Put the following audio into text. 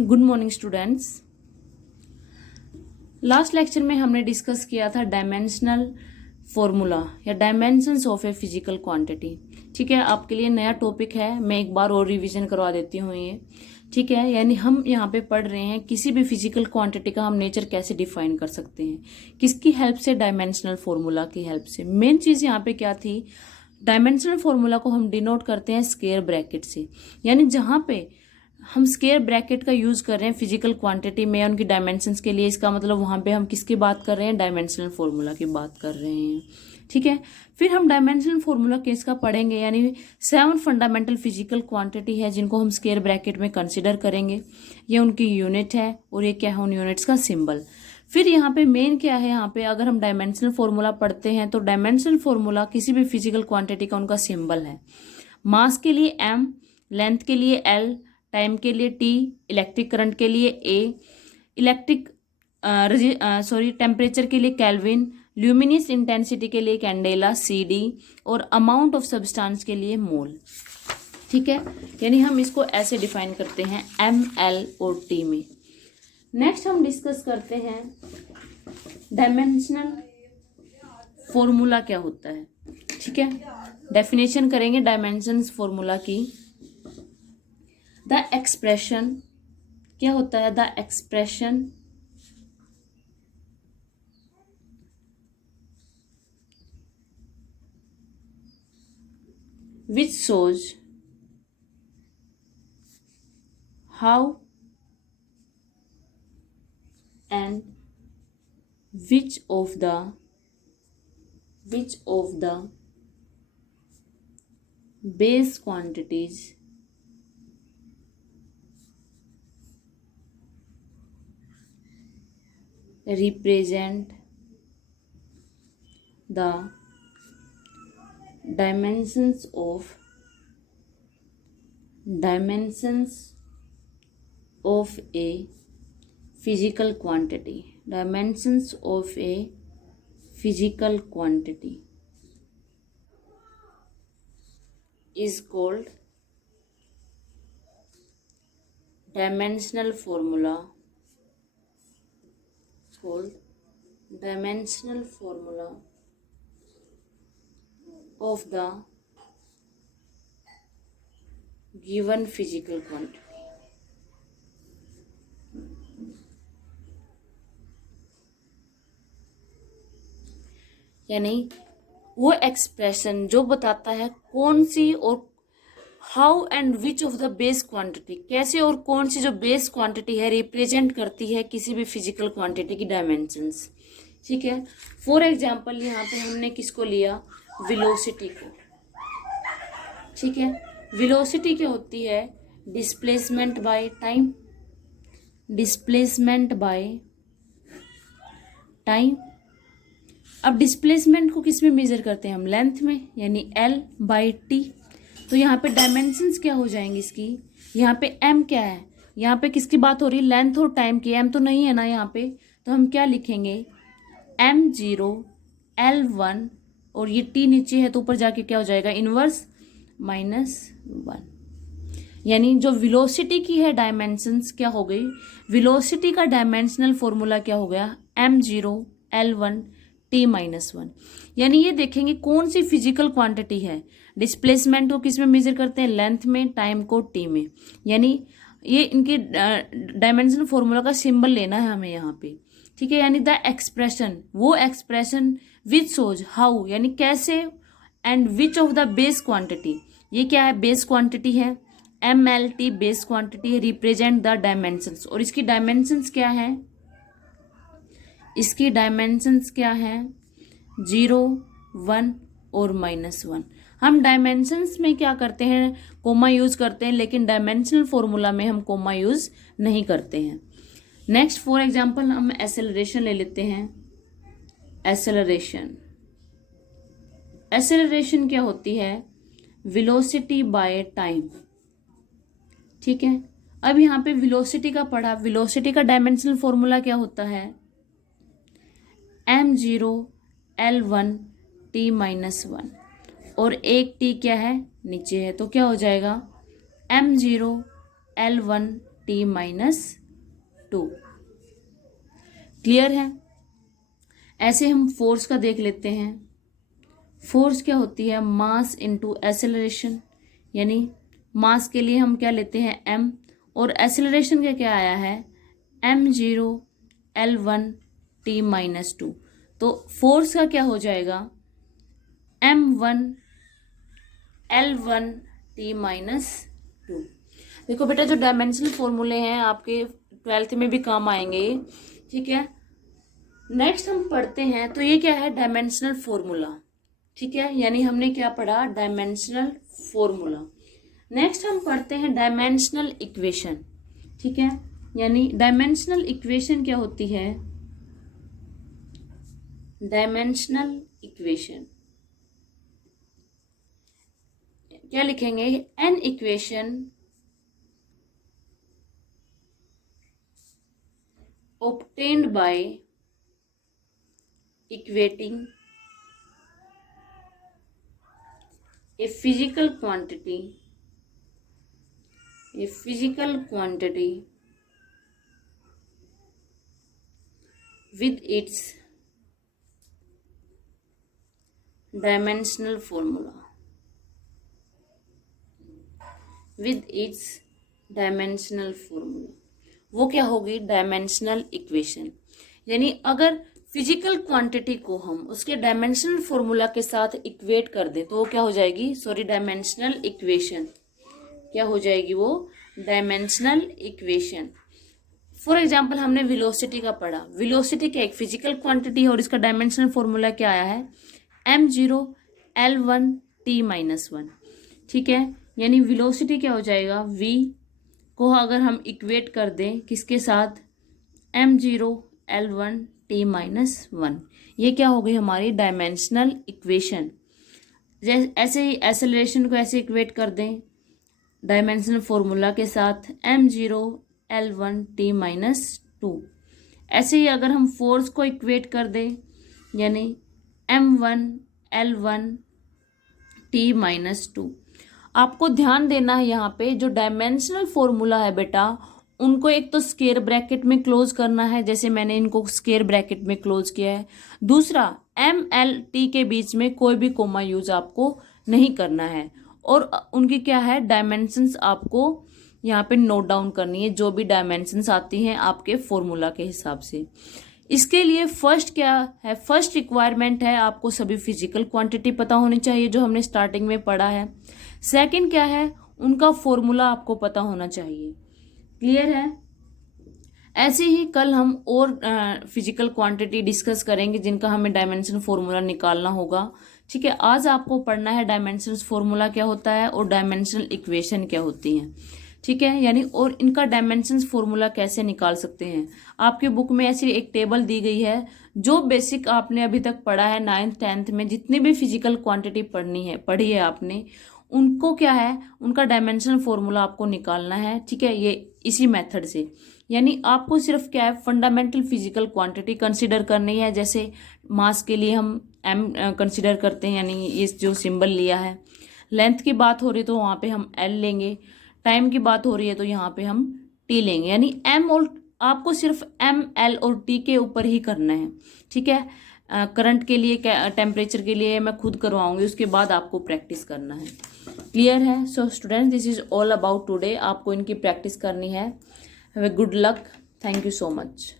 Good morning students. Last lecture में हमने discuss किया था डायमेंशनल फॉर्मूला या dimensions of a physical quantity. ठीक है, आपके लिए नया टॉपिक है, मैं एक बार और रिवीजन करवा देती हूँ ये। ठीक है, यानी हम यहाँ पे पढ़ रहे हैं किसी भी फिजिकल क्वांटिटी का हम नेचर कैसे डिफाइन कर सकते हैं, किसकी हेल्प से, डायमेंशनल फॉर्मूला की हेल्प से। मेन चीज़ यहाँ पे क्या थी, डायमेंशनल फॉर्मूला को हम डिनोट करते हैं स्क्वायर ब्रैकेट से, यानी जहाँ पे हम स्क्वायर ब्रैकेट का यूज कर रहे हैं फिजिकल क्वांटिटी में या उनकी डायमेंशंस के लिए, इसका मतलब वहां पे हम किसकी बात कर रहे हैं, डायमेंशनल फॉर्मूला की बात कर रहे हैं। ठीक है, फिर हम डायमेंशनल फॉर्मूला किसका पढ़ेंगे, यानी 7 फंडामेंटल फिजिकल क्वांटिटी है जिनको हम स्क्वायर ब्रैकेट में कंसिडर करेंगे। ये उनकी यूनिट है और ये क्या है, उन यूनिट्स का सिंबल। फिर यहाँ पे मेन क्या है, यहाँ पे अगर हम डायमेंशनल फॉर्मूला पढ़ते हैं तो डायमेंशनल फॉर्मूला किसी भी फिजिकल क्वांटिटी का उनका सिंबल है। मास के लिए m, लेंथ के लिए l, टाइम के लिए t, इलेक्ट्रिक करंट के लिए a, टेम्परेचर के लिए केल्विन, ल्यूमिनस इंटेंसिटी के लिए कैंडेला cd और अमाउंट ऑफ सब्सटेंस के लिए मोल। ठीक है, यानी हम इसको ऐसे डिफाइन करते हैं m, l और t में। नेक्स्ट हम डिस्कस करते हैं डायमेंशनल फॉर्मूला क्या होता है। ठीक है, डेफिनेशन करेंगे डायमेंशंस फॉर्मूला की। द एक्सप्रेशन क्या होता है, the expression which shows how and which of the base quantities represent the dimensions of a physical quantity. Dimensions of a physical quantity is called dimensional formula, of the given physical quantity. यानी वो expression जो बताता है कौन सी और how and which of the base quantity, कैसे और कौन सी जो बेस क्वांटिटी है रिप्रेजेंट करती है किसी भी फिजिकल क्वांटिटी की डायमेंशंस। ठीक है, फॉर एग्जांपल यहाँ पे हमने किसको लिया, वेलोसिटी को। ठीक है, वेलोसिटी क्या होती है, displacement by time, displacement by time. अब डिस्प्लेसमेंट को किस में मेजर करते हैं हम, लेंथ में, यानी L/T। तो यहाँ पे डायमेंशंस क्या हो जाएंगी इसकी, यहाँ पे m क्या है, यहाँ पे किसकी बात हो रही है, लेंथ और टाइम की, m तो नहीं है ना यहाँ पे, तो हम क्या लिखेंगे, m0 L1 और ये t नीचे है तो ऊपर जाके क्या हो जाएगा, इनवर्स -1। यानी जो वेलोसिटी की है डायमेंशंस क्या हो गई, वेलोसिटी का डायमेंशनल फॉर्मूला क्या हो गया, m0 L1 T-1। यानी ये देखेंगे कौन सी फिजिकल क्वांटिटी है, डिस्प्लेसमेंट को किस में मेजर करते हैं, लेंथ में, टाइम को टी में। यानी ये इनके डायमेंशनल फॉर्मूला का सिंबल लेना है हमें यहाँ पे। ठीक है, यानी द एक्सप्रेशन, वो एक्सप्रेशन विच शोज हाउ, यानी कैसे, and which of the base quantity, ये क्या है, बेस क्वांटिटी है, MLT बेस क्वांटिटी है, रिप्रेजेंट द डायमेंशंस। और इसकी डायमेंशंस क्या है, इसकी डायमेंशंस क्या है, 0, 1 और -1। हम डायमेंशंस में क्या करते हैं, कोमा यूज करते हैं, लेकिन डायमेंशनल फॉर्मूला में हम कोमा यूज नहीं करते हैं। नेक्स्ट फॉर एग्जांपल हम एक्सेलरेशन ले लेते हैं। एक्सेलरेशन क्या होती है, वेलोसिटी बाय टाइम। ठीक है, अब यहाँ पे वेलोसिटी का पढ़ा, वेलोसिटी का डायमेंशनल फॉर्मूला क्या होता है, m0 L1 T-1 और एक t क्या है, नीचे है, तो क्या हो जाएगा, m0 L1 T minus 2। Clear है। ऐसे हम फोर्स का देख लेते हैं। फोर्स क्या होती है, मास इनटू एक्सेलरेशन, यानी मास के लिए हम क्या लेते हैं m, और एक्सेलरेशन का क्या आया है m0 L1 t माइनस 2। तो फोर्स का क्या हो जाएगा m1 L1 t माइनस 2। देखो बेटा, जो डायमेंशनल फॉर्मूले हैं आपके 12th में भी काम आएंगे, ठीक है। नेक्स्ट हम पढ़ते हैं, तो ये क्या है डायमेंशनल फॉर्मूला, ठीक है, यानी हमने क्या पढ़ा डायमेंशनल फॉर्मूला। नेक्स्ट हम पढ़ते हैं डायमेंशनल इक्वेशन, ठीक है, यानी डायमेंशनल इक्वेशन क्या होती है। डायमेंशनल इक्वेशन क्या लिखेंगे, an equation obtained by equating a physical quantity with its dimensional formula, वो क्या होगी डायमेंशनल इक्वेशन। यानी अगर फिजिकल क्वांटिटी को हम उसके डायमेंशनल फॉर्मूला के साथ इक्वेट कर दें तो वो क्या हो जाएगी, डायमेंशनल इक्वेशन क्या हो जाएगी, वो डायमेंशनल इक्वेशन। फॉर एग्जांपल हमने वेलोसिटी का पढ़ा। वेलोसिटी क्या एक फिजिकल क्वांटिटी है और इसका डायमेंशनल फॉर्मूला क्या आया है m0 L1 t माइनस 1, ठीक है। यानी वेलोसिटी क्या हो जाएगा, v को अगर हम इक्वेट कर दें किसके साथ m0 L1 t माइनस 1, ये क्या हो गई हमारी डायमेंशनल इक्वेशन। जैसे ऐसे ही एक्सेलरेशन को ऐसे इक्वेट कर दें डायमेंशनल फॉर्मूला के साथ m0 L1 t माइनस 2। ऐसे ही अगर हम फोर्स को इक्वेट कर दें यानी m1 L1 t माइनस 2। आपको ध्यान देना है यहाँ पे जो डायमेंशनल फॉर्मूला है बेटा, उनको एक तो स्क्वायर ब्रैकेट में क्लोज करना है, जैसे मैंने इनको स्क्वायर ब्रैकेट में क्लोज किया है। दूसरा MLT के बीच में कोई भी कोमा यूज आपको नहीं करना है, और उनकी क्या है डायमेंशंस आपको यहाँ पे नोट डाउन करनी है, जो भी डायमेंशंस आती हैं आपके फॉर्मूला के हिसाब से। इसके लिए फर्स्ट क्या है, फर्स्ट रिक्वायरमेंट है आपको सभी फिजिकल क्वांटिटी पता होनी चाहिए जो हमने स्टार्टिंग में पढ़ा है। सेकंड क्या है, उनका फॉर्मूला आपको पता होना चाहिए। क्लियर है। ऐसे ही कल हम और फिजिकल क्वांटिटी डिस्कस करेंगे जिनका हमें डायमेंशन फॉर्मूला निकालना होगा, ठीक है। आज आपको पढ़ना है डायमेंशन फॉर्मूला क्या होता है और डायमेंशनल इक्वेशन क्या होती हैं, ठीक है। यानी और इनका डायमेंशंस फॉर्मूला कैसे निकाल सकते हैं। आपके बुक में ऐसी एक टेबल दी गई है जो बेसिक आपने अभी तक पढ़ा है 9th 10th में, जितनी भी फिजिकल क्वांटिटी पढ़ी है आपने, उनको क्या है उनका डायमेंशनल फॉर्मूला आपको निकालना है, ठीक है। ये इसी मेथड से, यानी आपको सिर्फ क्या है फंडामेंटल फिजिकल क्वांटिटी कंसीडर करनी है। जैसे मास के लिए हम m कंसीडर करते हैं, यानी ये जो सिंबल लिया है। लेंथ की बात हो रही है तो वहाँ पे हम l लेंगे, टाइम की बात हो रही है तो यहाँ पे हम t लेंगे, यानी m और आपको सिर्फ m l और t के ऊपर ही करना है, ठीक है। करंट के लिए टेम्परेचर के लिए मैं खुद करवाऊंगी, उसके बाद आपको प्रैक्टिस करना है। क्लियर है। So students this is all about today, आपको इनकी प्रैक्टिस करनी है। Have a good luck, thank you so much.